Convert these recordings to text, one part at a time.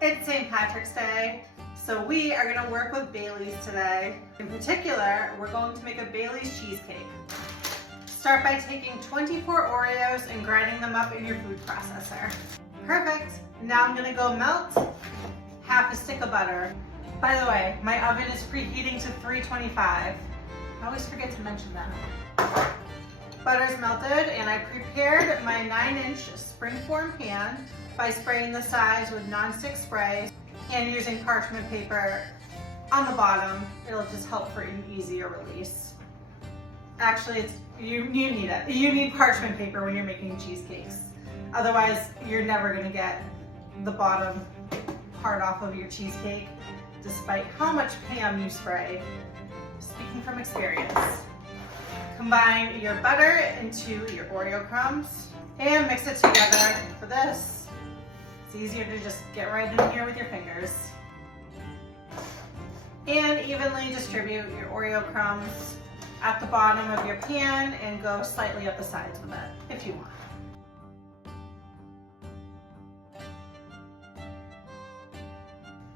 It's St. Patrick's Day, so we are going to work with Bailey's today. In particular, we're going to make a Bailey's cheesecake. Start by taking 24 Oreos and grinding them up in your food processor. Perfect. Now I'm going to go melt half a stick of butter. By the way, my oven is preheating to 325. I always forget to mention that. Butter's melted, and I prepared my 9-inch springform pan by spraying the sides with nonstick spray and using parchment paper on the bottom. It'll just help for an easier release. Actually, you need it. You need parchment paper when you're making cheesecakes. Otherwise, you're never gonna get the bottom part off of your cheesecake, despite how much Pam you spray. Speaking from experience. Combine your butter into your Oreo crumbs and mix it together. For this, it's easier to just get right in here with your fingers. And evenly distribute your Oreo crumbs at the bottom of your pan and go slightly up the sides with it, if you want.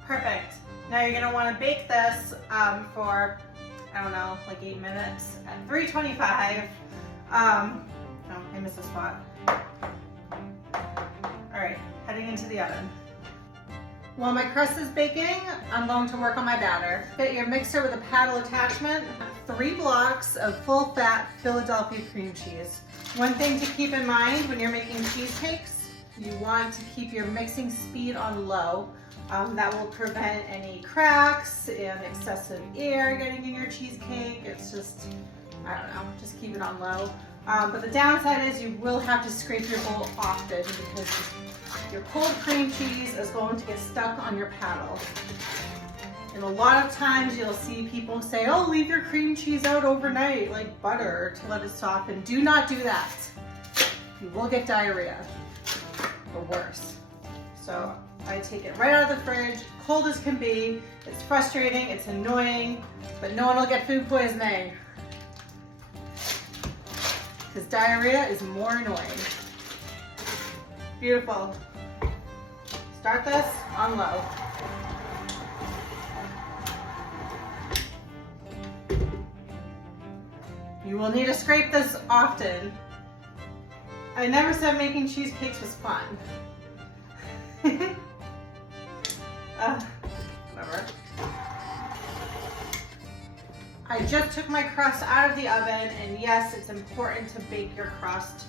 Perfect. Now you're gonna wanna bake this for, I don't know, like 8 minutes at 325. Oh, I missed a spot. All right, heading into the oven. While my crust is baking, I'm going to work on my batter. Fit your mixer with a paddle attachment, 3 blocks of full-fat Philadelphia cream cheese. One thing to keep in mind when you're making cheesecakes, you want to keep your mixing speed on low. That will prevent any cracks and excessive air getting in your cheesecake. It's just, I don't know, just keep it on low. But the downside is you will have to scrape your bowl often because your cold cream cheese is going to get stuck on your paddle. And a lot of times you'll see people say, oh, leave your cream cheese out overnight like butter to let it soften. Do not do that. You will get diarrhea or worse. So I take it right out of the fridge, cold as can be. It's frustrating, it's annoying, but no one will get food poisoning. Because diarrhea is more annoying. Beautiful. Start this on low. You will need to scrape this often. I never said making cheesecakes was fun. Whatever. I just took my crust out of the oven, and yes, it's important to bake your crust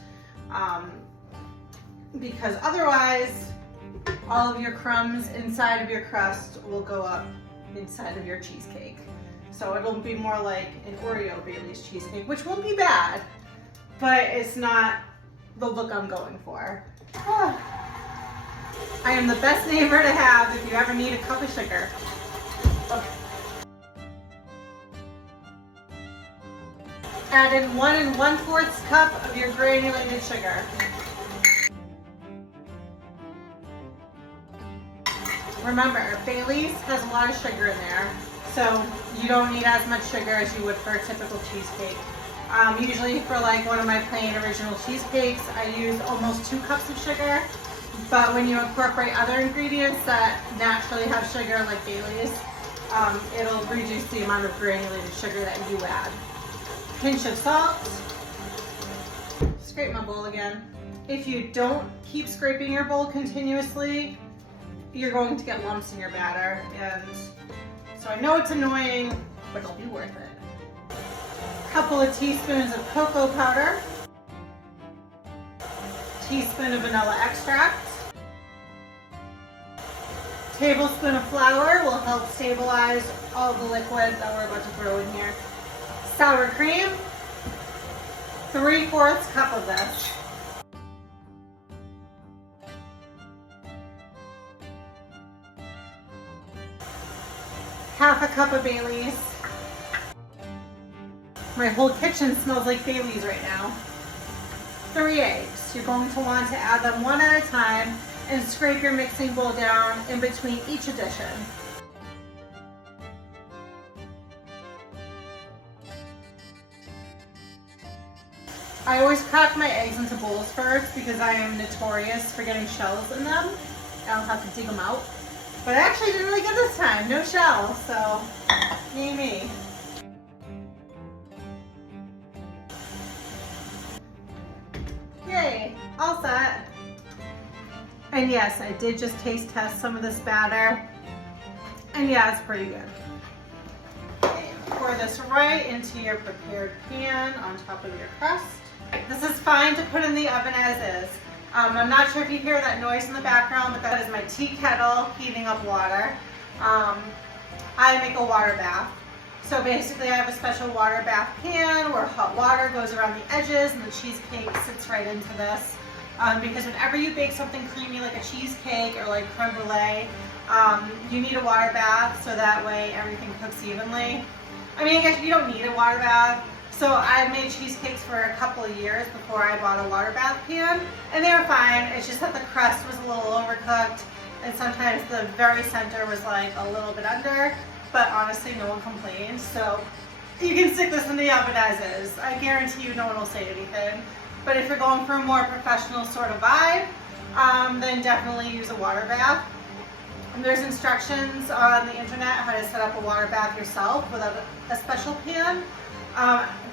because otherwise all of your crumbs inside of your crust will go up inside of your cheesecake. So it'll be more like an Oreo Bailey's cheesecake, which won't be bad, but it's not the look I'm going for. I am the best neighbor to have if you ever need a cup of sugar. Okay. Add in 1 1/4 cup of your granulated sugar. Remember, Bailey's has a lot of sugar in there, so you don't need as much sugar as you would for a typical cheesecake. Usually for like one of my plain original cheesecakes, I use almost 2 cups of sugar. But when you incorporate other ingredients that naturally have sugar, like Bailey's, it'll reduce the amount of granulated sugar that you add. Pinch of salt. Scrape my bowl again. If you don't keep scraping your bowl continuously, you're going to get lumps in your batter. And so I know it's annoying, but it'll be worth it. A couple of teaspoons of cocoa powder. Teaspoon of vanilla extract. Tablespoon of flour will help stabilize all the liquids that we're about to throw in here. Sour cream, 3/4 cup of this. Half a cup of Bailey's. My whole kitchen smells like Bailey's right now. 3 eggs. You're going to want to add them one at a time and scrape your mixing bowl down in between each addition. I always crack my eggs into bowls first because I am notorious for getting shells in them. I'll have to dig them out. But I actually did really good this time. No shells, so me. Yay, all set. And yes, I did just taste test some of this batter. And yeah, it's pretty good. Okay, pour this right into your prepared pan on top of your crust. This is fine to put in the oven as is. I'm not sure if you hear that noise in the background, but that is my tea kettle heating up water. I make a water bath. So basically I have a special water bath pan where hot water goes around the edges and the cheesecake sits right into this. Because whenever you bake something creamy like a cheesecake or like creme brulee, you need a water bath so that way everything cooks evenly. I mean, I guess you don't need a water bath. So I made cheesecakes for a couple of years before I bought a water bath pan, and they were fine. It's just that the crust was a little overcooked, and sometimes the very center was like a little bit under, but honestly, no one complained. So you can stick this in the oven as is. I guarantee you no one will say anything. But if you're going for a more professional sort of vibe, then definitely use a water bath. And there's instructions on the internet how to set up a water bath yourself without a special pan.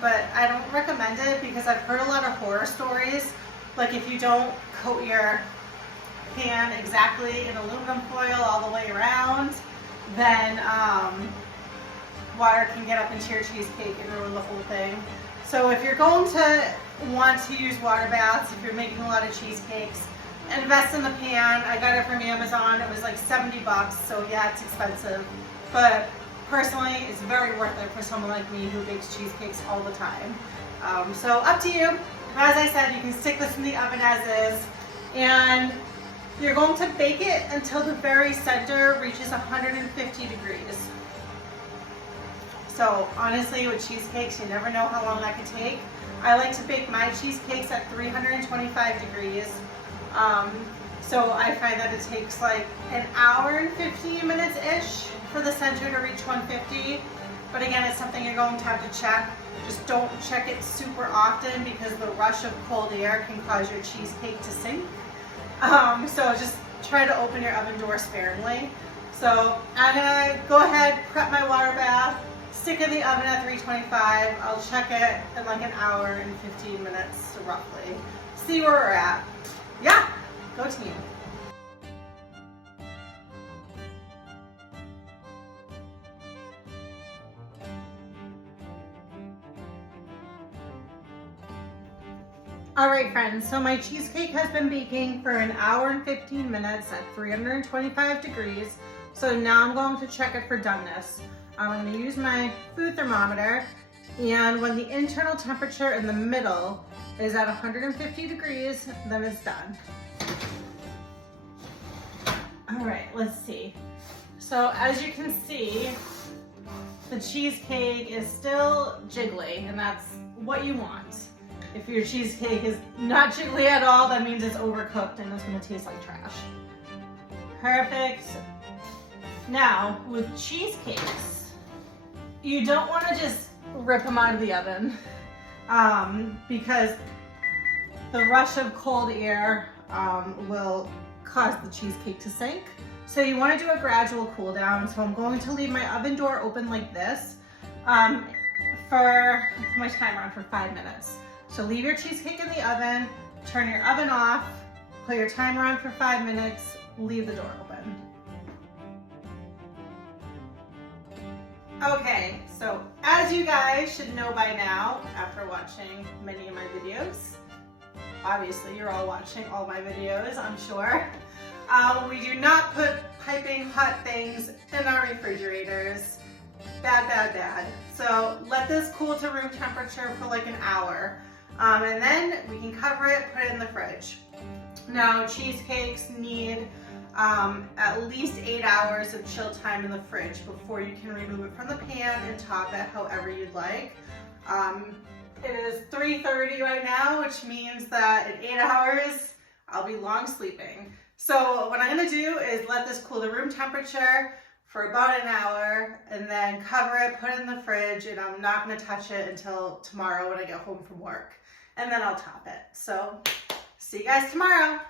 But I don't recommend it because I've heard a lot of horror stories. Like if you don't coat your pan exactly in aluminum foil all the way around, then water can get up into your cheesecake and ruin the whole thing. So if you're going to want to use water baths, if you're making a lot of cheesecakes, invest in the pan. I got it from Amazon. It was like 70 bucks, so yeah, it's expensive. But personally, it's very worth it for someone like me who bakes cheesecakes all the time. So up to you. As I said, you can stick this in the oven as is, and you're going to bake it until the very center reaches 150 degrees. So honestly, with cheesecakes, you never know how long that could take. I like to bake my cheesecakes at 325 degrees. So I find that it takes like an hour and 15 minutes-ish for the center to reach 150. But again, it's something you're going to have to check. Just don't check it super often because the rush of cold air can cause your cheesecake to sink. So just try to open your oven door sparingly. So I'm gonna go ahead, prep my water bath, stick it in the oven at 325. I'll check it in like an hour and 15 minutes roughly. See where we're at. Yeah, go team. All right, friends, so my cheesecake has been baking for an hour and 15 minutes at 325 degrees. So now I'm going to check it for doneness. I'm going to use my food thermometer, and when the internal temperature in the middle is at 150 degrees, then it's done. All right, let's see. So as you can see, the cheesecake is still jiggly, and that's what you want. If your cheesecake is not jiggly at all, that means it's overcooked and it's gonna taste like trash. Perfect. Now, with cheesecakes, you don't wanna just rip them out of the oven because the rush of cold air will cause the cheesecake to sink. So you wanna do a gradual cool down. So I'm going to leave my oven door open like this for my timer on for 5 minutes. So leave your cheesecake in the oven, turn your oven off, put your timer on for 5 minutes, leave the door open. Okay, so as you guys should know by now, after watching many of my videos, obviously you're all watching all my videos, I'm sure, we do not put piping hot things in our refrigerators. Bad, bad, bad. So let this cool to room temperature for like an hour. And then we can cover it, put it in the fridge. Now, cheesecakes need at least 8 hours of chill time in the fridge before you can remove it from the pan and top it however you'd like. It is 3:30 right now, which means that in 8 hours, I'll be long sleeping. So what I'm gonna do is let this cool to room temperature for about an hour and then cover it, put it in the fridge, and I'm not gonna touch it until tomorrow when I get home from work. And then I'll top it. So see you guys tomorrow.